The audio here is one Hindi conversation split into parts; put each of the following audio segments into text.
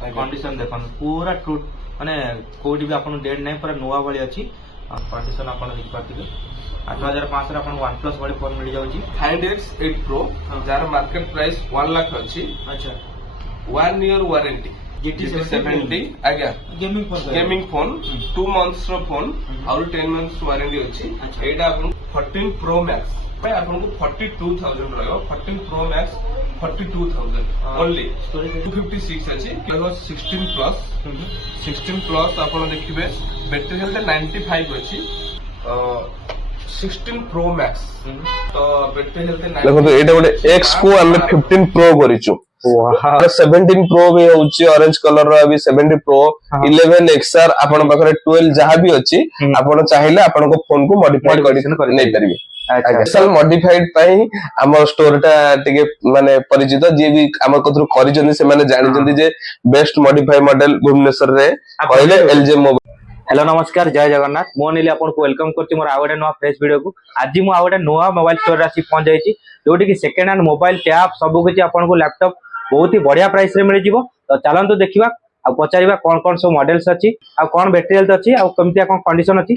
कंडीशन देखन पूरा टूट माने कोडी भी आपन डेड नै पूरा नोवा वाली अछि कंडीशन आपन देख पाथिबे 8500 रे आपन OnePlus वाली फोन मिल जाउची Find X8 Pro jar market price 1 lakh अछि। अच्छा 1 ईयर वारंटी GT70 आज्ञा गेमिंग फोन 2 मंथ्स रो फोन और 10 मंथ्स वारंटी अछि। एटा आपन 14 Pro Max पे आपन को 42000 रहयो 14 Pro Max 42000 ओनली 256 अछि केवल 16 प्लस आपन देखिबे बैटरी हेल्थ 95 अछि 16 Pro Max तो बैटरी हेल्थ देखो एटा गोटे X को हम 15 Pro करिचु 17 Pro भी होची ऑरेंज कलर रो अभी 70 Pro 11 XR आपन पाखरे 12 जहां भी अछि आपन चाहिले आपन को फोन को मॉडिफाई कर नै परिबे स्पेशल मॉडिफाइड पई हमर स्टोर टा टिके माने परिचित जे भी हमर कथरु करि जंदी से माने जानि जंदी जे बेस्ट मॉडिफाई मॉडल भुवनेश्वर रे पहिले एलजे मोबाइल। हेलो नमस्कार जय जगन्नाथ मो नीले आपन को वेलकम करछि मोर आउडे नवा फ्रेश वीडियो को आज मु आउडे नवा मोबाइल स्टोर रासी पहुंच जाईछि जोटी कि सेकंड हैंड मोबाइल टैब सब कुछ आपन को लैपटॉप बहुत ही बढ़िया प्राइस रे मिल जिवो तो चलंतु देखिबा आ पचारिबा कोन कोन सब मॉडल्स अछि आ कोन बैटरी हेल्थ अछि आ केमतिया कोन कंडीशन अछि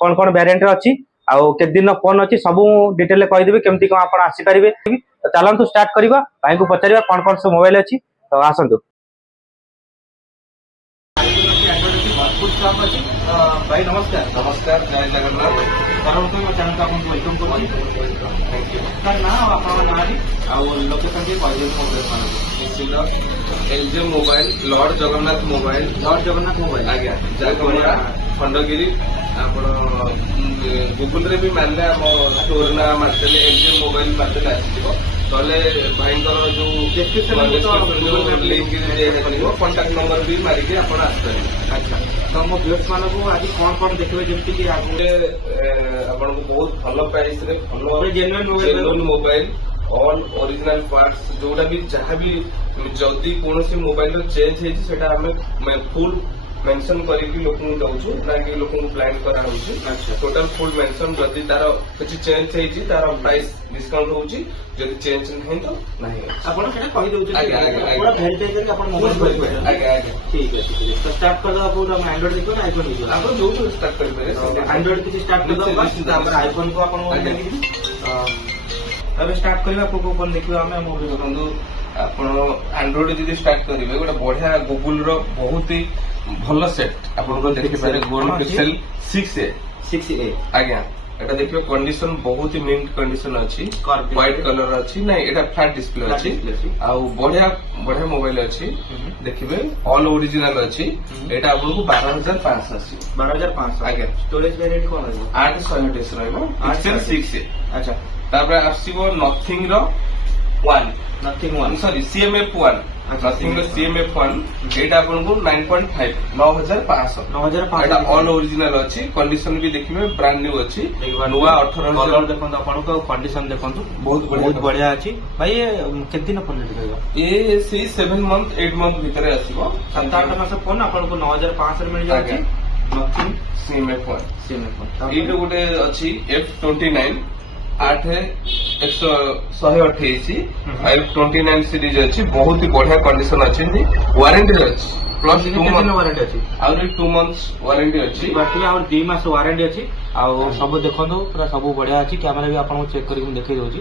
कोन कोन वेरिएंट अछि आ के दिन फोन अछि सब डिटेल ले कहि देबे केमति कोन आपन आसी परिबे तो चलंतु स्टार्ट करिबा भाई को पचारिबा कोन कोन सब मोबाइल अछि तो आसंतु भाई नमस्कार नमस्कार जय जगन्नाथ सर्वप्रथम चैनल को आपन वेलकम करछि थैंक यू सर ना आपन नारी आ लोकेशन के कहि देबो LJ mobile Lord Jagannath mobile आज्ञा जगन्नाथ खंडगिरी आपण गूगल रे भी मानले हम स्टोर ना मारते एलजे मोबाइल मारते आसीबो तले भाईंकर जो डिस्क्रिप्शन लिंक दे देबो कांटेक्ट नंबर भी मारी के आपण आस्ते। अच्छा तो मो व्यूअर्स माने को आज कोन कोन देखबे जेमति कि आगुले आपण को बहुत भलो प्राइस रे भलो genuine mobile all original parts जोटा भी जहाँ भी जल्दी कौन सी मोबाइल चेंज है सेटा हमें फुल मेंशन करके लोक दउछु ना कि लोक ब्लाइंड करा होउछु। अच्छा टोटल फुल मेंशन जदी तार कुछ चेंज है जी तार प्राइस डिस्काउंट होउची जदी चेंज नहीं तो नहीं आपण केना कहि दउछु आगे पूरा वेरीफाई करके आपण मोबाइल करबे आगे ठीक है तो स्टार्ट कर दो पूरा एंड्रॉइड देखो ना आईफोन देखो आपण जो स्टार्ट कर पारे एंड्रॉइड की स्टार्ट कर दो बस हमर आईफोन को आपण मोबाइल देखि अबे स्टार्ट करबा को कोन देखिबा हम मोबाइल बंधु आपण एंड्रॉइड जदी स्टार्ट करिवे गोटा बढ़िया गूगल रो बहुत ही भलो सेट आपण को देखि पारे गोल्ड पिक्सेल 6a आज्ञा एटा देखियो कंडीशन बहुत ही मिंट कंडीशन अछि व्हाइट कलर अछि नै एटा फ्लैट डिस्प्ले अछि आ बढ़िया मोबाइल अछि देखिबे ऑल ओरिजिनल अछि एटा आपण को 12500 अछि 12500 आज्ञा स्टोरेज वेरिएंट कोन रहबो 828 रहबो पिक्सेल 6a। अच्छा तापर आसीबो नथिंग रो 1 सॉरी CMF1 नथिंग रो CMF1 एटा आपण को 9.5 9500 एटा ऑल ओरिजिनल अछि कंडीशन भी देखिबे ब्रांड न्यू अछि नुवा 18000 कलर देखन आपण को कंडीशन देखन बहुत बढ़िया अछि भाई ये केते दिन फोन देबा ये सी 7 मंथ 8 मंथ भीतर आसीबो 7-8 मास फोन आपण को 9500 मिल जाछि नथिंग CMF1 एटा गोटे अछि F29 128 F29 सीरीज अच्छी बहुत ही बढ़िया कंडीशन अच्छी वारंटी अच्छी प्लस 2 मंथ वारंटी अछि और 2 मंथ्स वारंटी अच्छी बाकी और 2 मास वारंटी अछि आ सब देखंदो पूरा सब बढ़िया अछि कैमरा भी आपन चेक करके देखै दोछि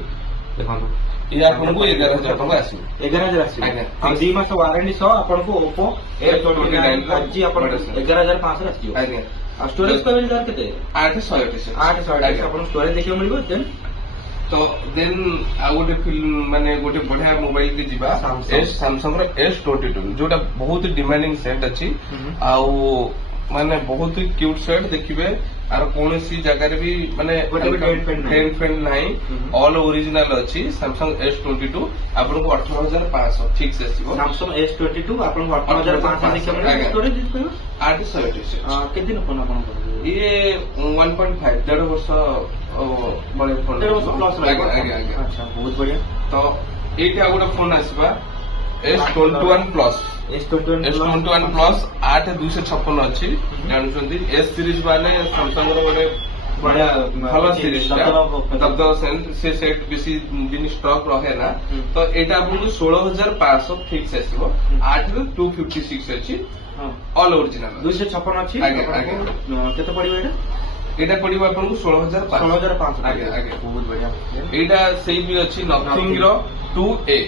देखंदो ये आपन को 11000 टका आसी 11000 आसी आ 2 मास वारंटी सो आपन को Oppo F29 अछि आपन 11500 आसी आज्ञा आ स्टोरेज को मिल केते 828 आपन स्टोरेज देखियो मिलबो देन तो देन आ गोटे फिल्म माने गोटे बढ़िया मोबाइल के जीवा सैमसंग रो S22 जोटा बहुत डिमांडिंग सेट अछि आ माने बहुत ही क्यूट सेट देखिबे आर कोनोसी जगह रे भी माने पेन पेन नाही ऑल ओरिजिनल अछि सैमसंग S22 आपन को 18500 ठीक से आसीबो सैमसंग S22 आपन को 18500 देखियो मिल स्टोरेज देखियो 828 केते दिन फोन आपन को ये 1.5 डेढ़ वर्ष बड़े फोन डेढ़ वर्ष प्लस आगे अच्छा बहुत बढ़िया तो एटा गोटे phone आसीबा S21 plus S21 plus 8256 अछि जानछंती S सीरीज वाले सैमसंग रो गोटे ବଢିଆ ଭଲ ସିରିଜ ଦବଦବା ସେ ସେଟ୍ ବେଶୀ ଦିନ ଷ୍ଟକ୍ ରହେ ନା ତ ଏଇଟା ଆପଣଙ୍କୁ 16,500 ଫିକ୍ସ ଆସିବ 8 ରୁ 256 ଅଛି ଅଲ୍ ଓରିଜିନାଲ 256 ଅଛି ଆଜ୍ଞା, ଆଜ୍ଞା। କେତେ ପଡିବ ଏଇଟା? ଏଇଟା ପଡିବ ଆପଣଙ୍କୁ 16,500 16,500 ଆଜ୍ଞା ଆଜ୍ଞା ବହୁତ ବଢିଆ ଏଇଟା ସେଇ ବି ଅଛି ନଥିଙ୍ଗ ର 2A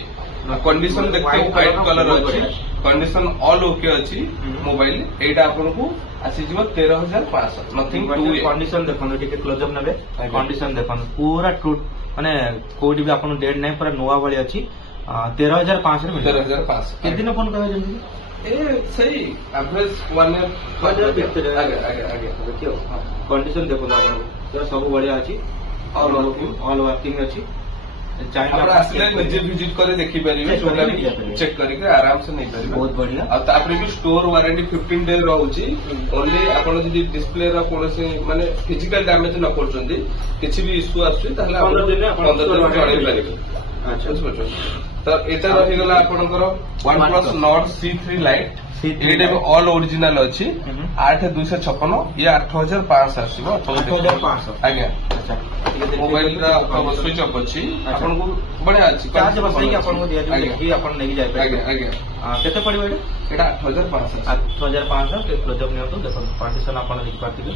କଣ୍ଡିସନ ଦେଖିବେ ହ୍ୱାଇଟ କଲର ଅଛି କଣ୍ଡିସନ ଅଲ୍ ଓକେ ଅଛି ମୋବାଇଲ ଏଇଟା ଆପଣଙ୍କୁ ଆସିଯିବ 13,500 ନଥିଙ୍ଗ 2A କଣ୍ଡିସନ ଦେଖନ୍ତୁ ଟିକେ କ୍ଲୋଜଅପ ନେବେ ଆଜ୍ଞା। କଣ୍ଡିସନ ଦେଖନ୍ତୁ ପୁରା ଟ୍ରୁ ମାନେ କୋଉଠି ବି ଆପଣଙ୍କୁ ଡେଟ୍ ନାହିଁ ପୁରା ନୂଆ ଭଳି ଅଛି 13,500 ରେ ମିଳିବ 13,500 କେତେ ଦିନ ଫୋନ କହିବେ ଯେମିତି ଏ ସେଇ ଆଭରେଜ 1 ଇୟର ଭିତରେ ଆଜ୍ଞା ଆଜ୍ଞା ଆଜ୍ଞା ଦେଖିବ କଣ୍ଡିସନ ଦେଖନ୍ତୁ ଆପଣଙ୍କୁ ପୁରା ସବୁ ବଢିଆ ଅଛି All working. ଅଲ୍ ୱାର୍କିଂ ଅଛି ଆପଣ ଆସିଲେ ନିଜେ ଭିଜିଟ କରି ଦେଖିପାରିବେ Check ଯୋଉଟା କରିକି ବି ନେଇପାରିବେ। ଚେକ୍ କରିକି ଆରାମସେ ନେଇପାରିବେ ବହୁତ ବଢିଆ ଆଉ ତାପରେ ବି ଷ୍ଟୋର ୱାରେଣ୍ଟି 15 ଡେ ରହୁଛି ଓନ୍ଲି ଆପଣ ଯଦି ଡିସପ୍ଲେ ର କୌଣସି ମାନେ ଫିଜିକାଲ ଡ୍ୟାମେଜ ନ କରୁଛନ୍ତି କିଛି ବି ଇସ୍ୟୁ ଆସୁଛି ତାହେଲେ 15 ଦିନରେ ଆପଣ 15 ଦିନ store ଜଣେଇ warranty ପାରିବେ ଆଚ୍ଛା ବୁଝିପାରୁଛନ୍ତି ତ ଏଇଟା ରହିଗଲା ଆପଣଙ୍କର OnePlus Nord C3 Lite C3 ଏଇଟା ବି Lite। ଅଲ୍ ଓରିଜିନାଲ ଅଛି 8,256 ଇଏ 8,500 ଆସିବ 8,500 ଆଜ୍ଞା ଆଚ୍ଛା ମୋବାଇଲ ର ସୁଇଚ୍ ଅଫ୍ ଅଛି ଆଚ୍ଛା। ଆପଣଙ୍କୁ ବଢିଆ ଅଛି ଚାର୍ଜ ବସାଇକି ଆପଣଙ୍କୁ ଦିଆଯିବ ଆଜ୍ଞା ଦେଖିକି ଆପଣ ନେଇକି ଆଜ୍ଞା ଯାଇପାରିବେ ଆଜ୍ଞା କେତେ ପଡିବ ଏଇଟା? ଏଇଟା 8,500 ଅଛି 8,500 କ୍ଲୋଜଅପ ନିଅନ୍ତୁ ଦେଖନ୍ତୁ କଣ୍ଡିସନ ଆପଣ ଦେଖିପାରୁଥିବେ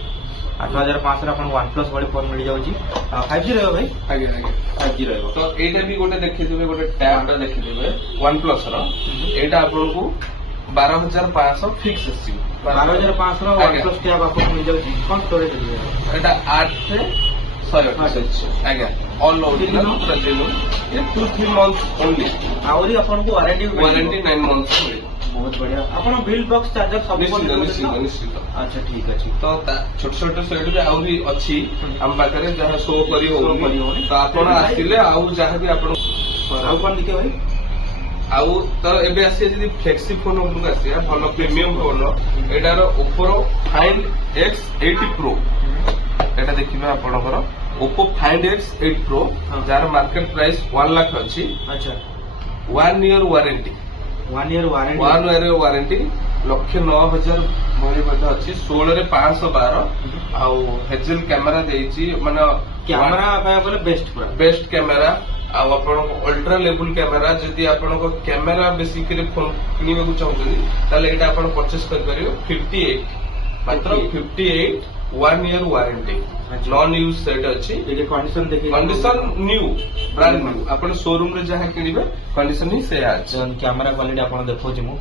8,500 ରେ ଆପଣଙ୍କୁ OnePlus ଭଳି ଫୋନ ମିଳିଯାଉଛି 5G ରହିବ ଭାଇ ଆଜ୍ଞା ଆଜ୍ଞା 5G ରହିବ ତ ଏଇଟା ବି ଗୋଟେ ଦେଖିଥିବେ ଗୋଟେ ଟ୍ୟାବ ଟା ଦେଖିଥିବେ OnePlus ର ଏଇଟା ଆପଣଙ୍କୁ 12,500 ଫିକ୍ସ ଆସିବ 12,500 ର ଆଜ୍ଞା। OnePlus ଟ୍ୟାବ ଆପଣଙ୍କୁ ମିଳିଯାଉଛି କଣ ଷ୍ଟୋରେଜ ଏଇଟା 8,128 ଆଜ୍ଞା ଅଲ୍ ଓରିଜିନାଲ ପୁରା ଜେନୁଇନ୍ ଏ 2-3 ମନ୍ଥ ଓନ୍ଲି ଆହୁରି ଆପଣଙ୍କୁ ୱାରେଣ୍ଟି ୱାରେଣ୍ଟି 9 ମନ୍ଥ ମିଳିବ ବହୁତ ବଢିଆ ଆପଣ ବିଲ୍ ବକ୍ସ ଚାର୍ଜର ସବୁ ନିଶ୍ଚିତ ବନେଇ ନିଶ୍ଚିତ ଦେଉଛନ୍ତି? ନିଶ୍ଚିତ ଆଚ୍ଛା ଠିକ ଅଛି ତ ଛୋଟ ଛୋଟ ସେଟ୍ ବି ଆହୁରି ଅଛି ଆମ ପାଖରେ ଯାହା ଶୋ କରି କରି ହଉନି ହଉନି। ତ ଆପଣ ଆସିଲେ ଆଉ ଯାହା ବି ଆପଣ ଆଉ କଣ ଦେଖିବ ଭାଇ ଆଉ ତ ଏବେ ଆସିବେ ଯଦି ଫ୍ଲେକ୍ସି ଫୋନ ଉପରକୁ ଆସିବା ଭଲ ପ୍ରିମିୟମ ଫୋନ ଏଇଟାର ଓପୋର ଫାଇଣ୍ଡ X80 Pro ଏଇଟା ଦେଖିବେ ଆପଣଙ୍କର ଓପୋ ଫାଇଣ୍ଡ X8 Pro ଯାହାର ମାର୍କେଟ ପ୍ରାଇସ୍ 1 ଲାଖ ଅଛି ଆଚ୍ଛା 1 year warranty 1 year warranty 1 year warranty 1,09,000 ଭଳି ମଧ୍ୟ ଅଛି 16 ରେ 512 ଆଉ ହେଜେଲ କ୍ୟାମେରା ଦେଇଛି ମାନେ କ୍ୟାମେରା କହିବାକୁ ଗଲେ ବେଷ୍ଟ ପୁରା ବେଷ୍ଟ କ୍ୟାମେରା ଆଉ ଆପଣଙ୍କ ଅଲ୍ଟ୍ରା ଲେବୁଲ କ୍ୟାମେରା ଯଦି ଆପଣଙ୍କ କ୍ୟାମେରା ବେସିକଲି ଫୋନ କିଣିବାକୁ ଚାହୁଁଛନ୍ତି ତାହେଲେ ଏଇଟା ଆପଣ ପରଚେସ କରିପାରିବେ 58 ମାତ୍ର 58 1 ଇୟର ୱାରେଣ୍ଟି ଆଚ୍ଛା। ନନ୍ ୟୁଜ ସେଟ୍ ଅଛି ଟିକେ କଣ୍ଡିସନ ଦେଖି କଣ୍ଡିସନ ନ୍ୟୁ ବ୍ରାଣ୍ଡ ନ୍ୟୁ ଆପଣ ଶୋରୁମ ରେ ଯାହା କିଣିବେ କଣ୍ଡିସନ ହିଁ ସେୟା ଅଛି କ୍ୟାମେରା କ୍ୱାଲିଟି ଆପଣ ଦେଖଉଛି ମୁଁ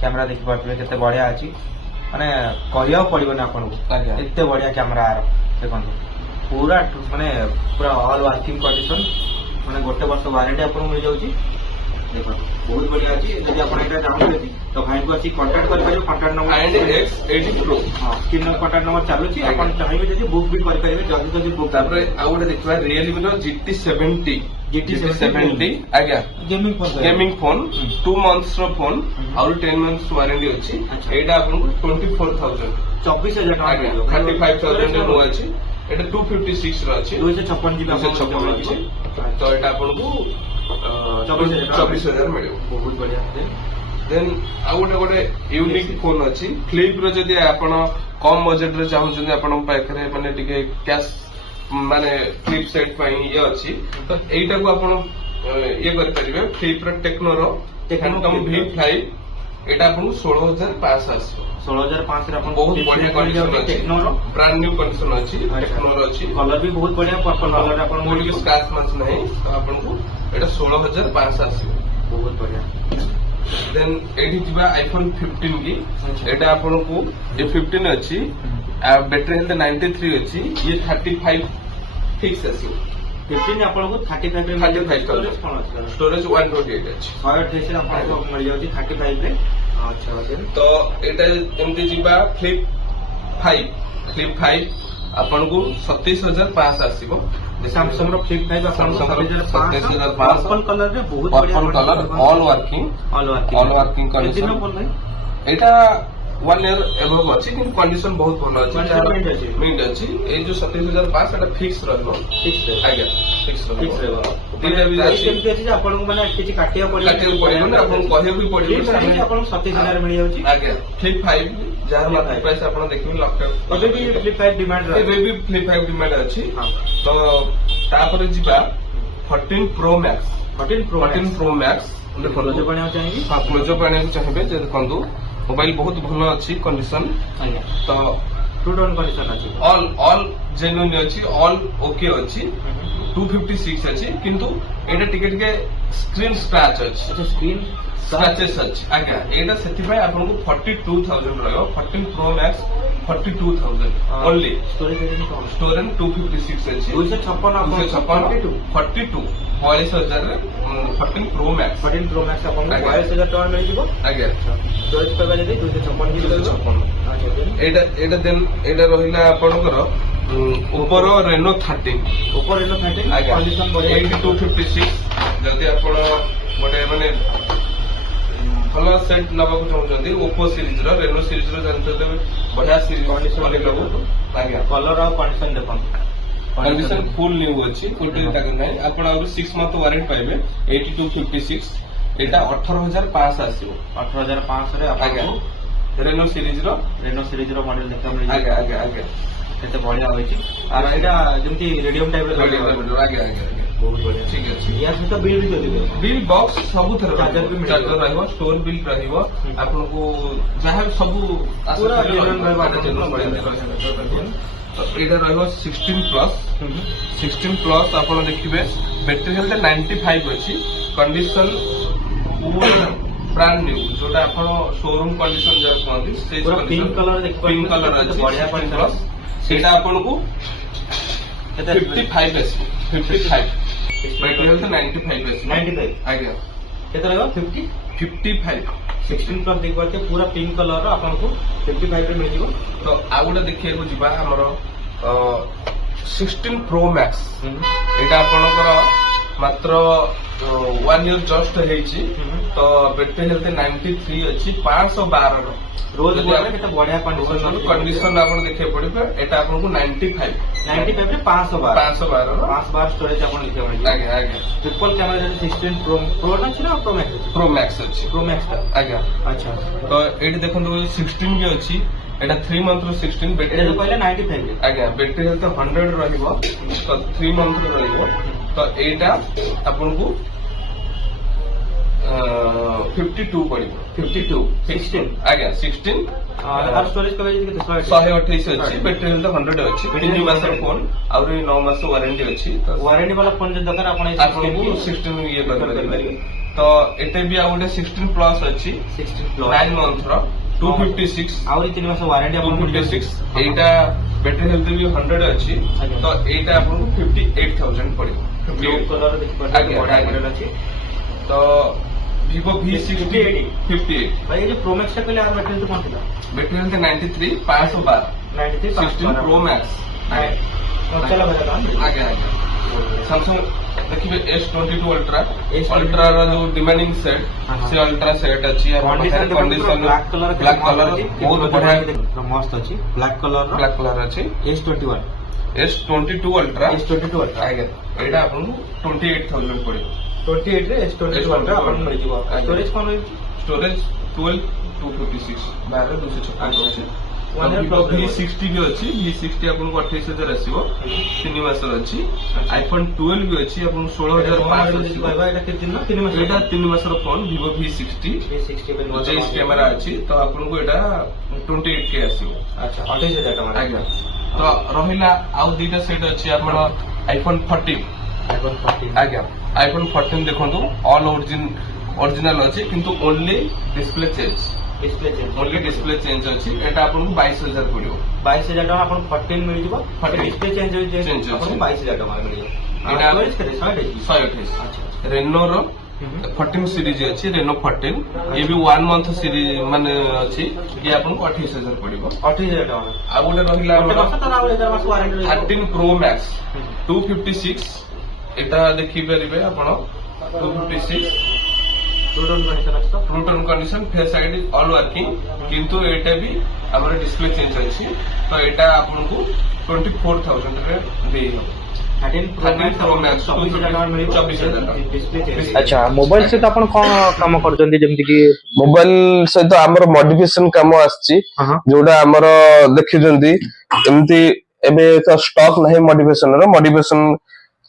କ୍ୟାମେରା ଦେଖିପାରୁଥିବେ କେତେ ବଢିଆ ଅଛି ମାନେ କହିବାକୁ ପଡିବନି ଆପଣଙ୍କୁ ଆଜ୍ଞା। ଏତେ ବଢିଆ କ୍ୟାମେରା ଦେଖନ୍ତୁ ପୁରା ମାନେ ପୁରା ଅଲ୍ ୱାର୍କିଂ କଣ୍ଡିସନ ମାନେ ଗୋଟେ ବର୍ଷ ୱାରେଣ୍ଟି ଆପଣଙ୍କୁ ମିଳିଯାଉଛି ଦେଖନ୍ତୁ ବହୁତ ବଢିଆ ଅଛି ଯଦି ଆପଣ ଏଇଟା ଚାହୁଁଛନ୍ତି ତ ଭାଇଙ୍କୁ ଆସି କଣ୍ଟାକ୍ଟ କରିପାରିବେ contact find number X80 Pro screen contact number ଚାଲୁଛି ଆପଣ ଚାହିଁବେ ଯଦି ବୁକ୍ ବି କରିପାରିବେ ଜଲ୍ଦି ଜଲ୍ଦି ବୁକ୍ ତାପରେ ଆଉ ଗୋଟେ ଦେଖିବା ରିଏଲମି ର GT70 GT70 ଆଜ୍ଞା gaming phone gaming phone 2 months ର ଫୋନ୍ ଆହୁରି 10 months ୱାରେଣ୍ଟି ଅଛି ଆଚ୍ଛା। ଏଇଟା ଆପଣଙ୍କୁ 24,000 24,000 ଆଜ୍ଞା ଟଙ୍କା 35,000 ରେ ନୂଆ ଅଛି ଏଇଟା 256 ର ଅଛି 256 GB 256 ଅଛି ତ ଏଇଟା ଆପଣଙ୍କୁ 24,000 ମିଳିବ ବହୁତ ବଢିଆ ଦେନ୍ ଆଉ ଗୋଟେ ୟୁନିକ୍ ଫୋନ୍ ଅଛି ଫ୍ଲିପ ର ଯଦି ଆପଣ କମ ବଜେଟ ରେ ଚାହୁଁଛନ୍ତି ଆପଣଙ୍କ ପାଖରେ ମାନେ ଟିକେ କ୍ୟାଶ ମାନେ ଫ୍ଲିପ ସେଟ୍ ପାଇଁ ଇଏ ଅଛି ତ ଏଇଟାକୁ ଆପଣ ଇଏ କରିପାରିବେ ଫ୍ଲିପ ର ଟେକ୍ନୋର ଫ୍ୟାଣ୍ଟମ V5 ଏଇଟା ଆପଣଙ୍କୁ 16,500 ଆସିବ 16,500 ଆପଣ ବହୁତ ବଢିଆ କଣ୍ଡିସନ ଅଛି ଟେକ୍ନୋର ବ୍ରାଣ୍ଡ ନ୍ୟୁ କଣ୍ଡିସନ ଅଛି ଟେକ୍ନୋର ଅଛି କଲର ବି ବହୁତ ବଢିଆ ପର୍ପଲ କଲର ଆପଣ କୋଉଠି ବି ସ୍କ୍ରାଚ ମାର୍କ ନାହିଁ ତ ଆପଣଙ୍କୁ ଏଇଟା 16,500 ଆସିବ ବହୁତ ବଢିଆ ଦେନ୍ ଏଇଠି ଯିବା iPhone 15 କି ଏଇଟା ଆପଣଙ୍କୁ ଏ 15 ଅଛି ବ୍ୟାଟେରୀ ହେଲ୍ଥ 93 ଅଛି ଇଏ 35 ଫିକ୍ସ ଆସିବ 15 ଆପଣଙ୍କୁ 35 ରେ 35 ଷ୍ଟୋରେଜ କଣ ଅଛି ଷ୍ଟୋରେଜ 128 ଅଛି 128 ରେ ଆପଣଙ୍କୁ ମିଳିଯାଉଛି 35 ରେ ଆଚ୍ଛା ତ ଏଇଟା ଏମିତି ଯିବା ଫ୍ଲିପ 5 ଆପଣଙ୍କୁ 27,500 ଆସିବ ସାମସଙ୍ଗ ର ଫ୍ଲିପ 5 ଆପଣଙ୍କୁ Samsung ର 27,500 ପର୍ପଲ କଲର ରେ ବହୁତ purple colour all working all all working କେତେ ଦିନ କଣ୍ଡିସନ ଫୋନ୍ ଭାଇ ଏଇଟା 1 year एबव अछि किंतु कंडीशन बहुत भलो अछि Condition mint अछि। मिंट अछि ए जो 27500 एटा फिक्स रहलो फिक्स रे आज्ञा फिक्स फिक्स रे तीनटा भी प्राइस अछि केमती अछि जे आपन माने किछि काटिया पड़ियो काटियो पड़ियो ना आपन कहियो भी पड़ियो प्राइस आपन 27000 मिल जाउची आज्ञा फ्लिप 5 जार मार्केट प्राइस आपन देखिबे लैपटॉप अबे भी फ्लिप 5 डिमांड रे एबे भी फ्लिप 5 डिमांड अछि हां तो तापर जिबा 14 pro max 14 pro 14 pro max देखो जो बनिया चाहिए हाँ क्लोजअप आने को चाहिए जे देखंतु मोबाइल बहुत भलो अछि कंडीशन आज्ञा तो टू डाउन कंडीशन अछि ऑल जेन्युइन अछि ऑल ओके अछि 256 अछि किंतु एटा टिके टिके स्क्रीन स्क्रैच अछि अच्छा स्क्रीन स्क्रैचेस अछि आज्ञा एटा सेति भाई आपन को 42000 रहयो 14 pro max 42000 only storage rating कौन स्टोरेज 256 अछि 256 256 42 42000 रे 14 प्रो मैक्स 14 प्रो मैक्स आपन आज्ञा। 42000 टका मिल जिवो आज्ञा स्टोरेज पेबा जदी 256 जीबी रहबो अच्छा एटा एटा देन एटा रहिला आपनकर ऊपर रेनो 13 ऊपर रेनो 13 आज्ञा कंडीशन बढ़िया 8256 जदि आपण गोटे माने भल सेट नबाक चाहूछंती ओप्पो सीरीज रो रेनो सीरीज रो जानते बढ़िया सीरीज Condition लेबो आज्ञा कलर और कंडीशन देखो कंडीशन फुल न्यू अछि कोटे टाका नै आपण और 6 मंथ वारंटी पाइबे 8256 एटा 18500 आसीबो 18500 रे आज्ञा आपन रेनो सीरीज रो मॉडल देखा मिल आज्ञा आज्ञा आज्ञा केते बढ़िया होइची और एटा जेमती रेडियम टाइप रे आज्ञा आज्ञा बहुत बढ़िया ठीक अछि या से तो बिल भी देबे बिल बॉक्स सब थर चार्जर भी मिलिବ। चार्जर रहइबो स्टोर बिल रहइबो आपन को जहां सब पूरा जेन्युइन रहइबो तो एटा रहइबो 16 प्लस आपन देखिबे बैटरी हेल्थ 95 अछि कंडीशन पूरा ब्रांड न्यू जोटा आपन शोरूम कंडीशन जर कहंती से पूरा पिंक कलर देख पिंक कलर अछि बढ़िया बढ़िया प्लस प्लस सेटा आपन को केते 55 अछि 55 बैटरी हेल्थ 95 अछि 95 आज्ञा केते रहबो 50 55 16 प्लस देख पाते पूरा पिंक कलर रो आपन को 55 रे मिल जिवो तो आ गोटे देखिए ଯିବା ଆମର 16 ପ୍ରୋ ମ୍ୟାକ୍ସ ଏଇଟା ଆପଣଙ୍କର ମାତ୍ର 1 ଇୟର ଜଷ୍ଟ ହେଇଛି ତ ବ୍ୟାଟେରୀ ହେଲ୍ଥ 93 ଅଛି 512 ର रोज ଯଦି बोले ଆପଣ केते बढ़िया कंडीशन कंडीशन ଆପଣ ଦେଖିବାକୁ ପଡିବ ଏଟା ଆପଣଙ୍କୁ 95 95 रे 512 512 ର 512 स्टोरेज आपन लिखे मिल ଆଜ୍ଞା ଆଜ୍ଞା ट्रिपल कैमरा जैसे 16 प्रो ना छिना प्रो मैक्स ପ୍ରୋ ମ୍ୟାକ୍ସ ଅଛି प्रो मैक्स का ଆଜ୍ଞା अच्छा ତ ଏଇଠି ଦେଖନ୍ତୁ 16 ବି ଅଛି ଏଟା 3 ମନ୍ଥ ର 16 एटा ବ୍ୟାଟେରୀ जो पहले 95 रे आज्ञा बैटरी हेल्थ 100 रहइबो तो 3 मंथ रे रहइबो तो एटा आपनको 52 पड़िबो 52 16 आज्ञा 16 और स्टोरेज का वैल्यू कितने 128 अछि बैटरी हेल्थ 100 अछि 3 मास फोन और 9 मास वारंटी अछि तो वारंटी वाला फोन जे दरकार आपण आपको 16 ये कर तो एटे भी आ गोटे 16 प्लस अछि 16 प्लस 9 मंथ रो 256 और 3 मास वारंटी आपण 256 एटा बैटरी हेल्थ भी 100 अछि आज्ञा। तो एटा आपको 58000 पड़िबो ब्लू कलर देखि पाते आज्ञा, बढ़िया आज्ञा। मॉडल अछि तो Vivo V60 58 भाई ये जो प्रो मैक्स का पहले आप बैटरी तो कौन था बैटरी हेल्थ 93 512 93 16 प्रो मैक्स चला बता आगे आगे सैमसंग देखिए S22 अल्ट्रा S22 अल्ट्रा रा जो डिमांडिंग सेट हाँ। से अल्ट्रा सेट अछि कंडीशन ब्लैक कलर बहुत बढ़िया मस्त अछि ब्लैक कलर ब्लैक कलर अछि S21 S22 ultra S22 ultra आगे एटा आपन 28000 पड़िबो 28 रे S22 अल्ट्रा अपन मिल जिवो स्टोरेज कोन होई स्टोरेज 12 256 12 256 अछि One year Vivo plus V60 भी अछि V60 आपको 28000 आसीबो 3 मास अछि आईफोन 12 भी अछि आपको 16500 मॉडल कहबा एटा के दिन ना 3 मास एटा 3 मास रो फोन Vivo V60 A60 पे जेस कैमरा अछि तो आपको एटा 28k आसीबो अच्छा 28000 टका आज्ञा तो रहिला आउ दीटा सेट अछि आपन आईफोन 14 iPhone 14 आज्ञा आईफोन 14 देखंतु ऑल ओरिजिनल अछि किंतु only display change display change only display change अछि एटा आपन 22000 पड़िबो 22000 टका अपन 14 मिल जिवो 14 डिस्प्ले चेंज होई जे Change अपन होई। 22000 टका मिल जिवो एटा स्टोरेज करे 128 अच्छा रेनो रो 14 सीरीज अछि रेनो 14 ये भी 1 मंथ सीरीज माने अछि ये आपन 28000 पड़िबो 28000 टका आ गोटे रहिला गोटे हमर मास तार और 1000 मास वारंटी 13 प्रो मैक्स 256 एटा देखि परिबे आपण 256 ट्रू टोन कंडीशन ଅଛି ତ true tone condition face ID all working किंतु एटा भी हमर डिस्प्ले चेंज अछि तो एटा आपनको 24000 रे देई हो 13 प्रो मैक्स 24,000 मिलियो 24,000 डिस्प्ले चेंज अच्छा मोबाइल से तो आपण कौन काम करजंती जेमति कि मोबाइल सहित आमर मॉडिफिकेशन काम आछि जोटा आमर देखिजंती एमती एबे तो स्टॉक नहीं मॉडिफिकेशन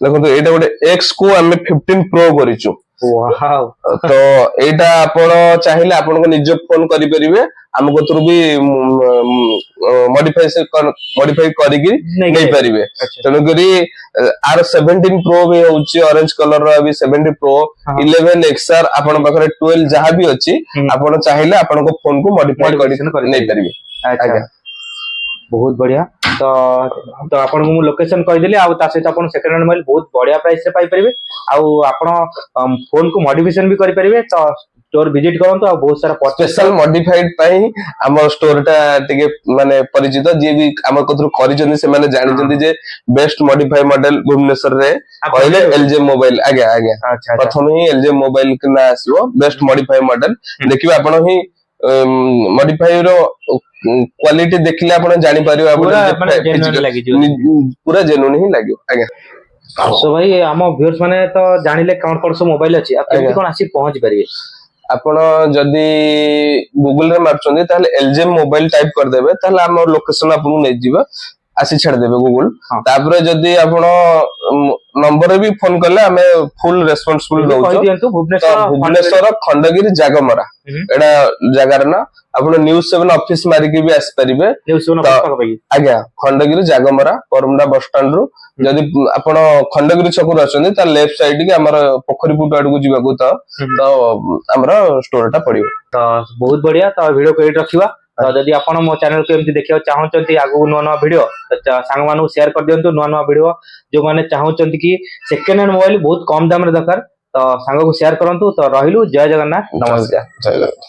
देखो एटा गोटे एक्स को आमे 15 प्रो करिचु वाओ तो एटा आपण चाहिए आपण को निज फोन करि परिबे हम कोतरु भी मॉडिफाई करिकि नै परिबे तनो करी आर 17 प्रो भी होची ऑरेंज कलर रो भी 70 प्रो 11 XR आपण पाखरे 12 जहां भी अछि आपण चाहिए आपण को फोन को मॉडिफाई करि नै परिबे अच्छा बहुत बढ़िया तो तो आपन को लोकेशन कहि देली आ ता सहित आपन सेकंड हैंड मोबाइल बहुत बढ़िया प्राइस रे पाई परिबे आ आपन फोन को मॉडिफिकेशन भी करि परिबे तो स्टोर विजिट करंतु आ बहुत सारा स्पेशल मॉडिफाइड पई हमर स्टोर टा टिके माने परिचित जे भी हमर कतरु करि जंदी से माने जानि जंदी जे बेस्ट मॉडिफाई मॉडल भुवनेश्वर रे कहले एलजे मोबाइल आगे आगे अच्छा प्रथम ही एलजे मोबाइल के ना आसीबो बेस्ट मॉडिफाई मॉडल देखिबे आपण ही मॉडिफाई रो क्वालिटी देखले आपण जानि परिबे पूरा जेन्युइन ही लागियो आगे सो भाई हम व्यूअर्स माने तो जानिले कौन सब मोबाइल अछि आ केमि कोन आसी पहुंच परिबे आपण जदी गूगल रे मारचोंदी ताले एलजे मोबाइल टाइप कर देबे ताले हमर लोकेशन आपन नै जिबा आसी छाड़ देबे गूगल तापरे जदी आपण नंबर भी फोन करले हमें फुल रेस्पोंसिबल दउछो भुवनेश्वर खंडगिरी जागमरा एडा जगार ना आपण न्यूज़ 7 ऑफिस मारी के भी आस परिबे न्यूज़ 7 ऑफिस पाई आज्ञा खंडगिरी जागमरा परमडा बस स्टैंड रु जदी आपण खंडगिरी छक रु आछन ता लेफ्ट साइड के हमर पोखरीपुट आडू को जिबा को तो हमर स्टोर टा पड़िबो तो बहुत बढ़िया तो वीडियो को एट रखिबा तो जदि आपण मो चैनल को एमती देखियो चाहउचंती आगु नुवा वीडियो तो सांग मानु शेयर कर दियंतु नुवा वीडियो जो माने चाहउचंती कि सेकंड हैंड मोबाइल बहुत कम दाम रे दरकार तो सांग को शेयर करंतु तो रहिलु जय जगन्नाथ नमस्कार जय जगन्नाथ।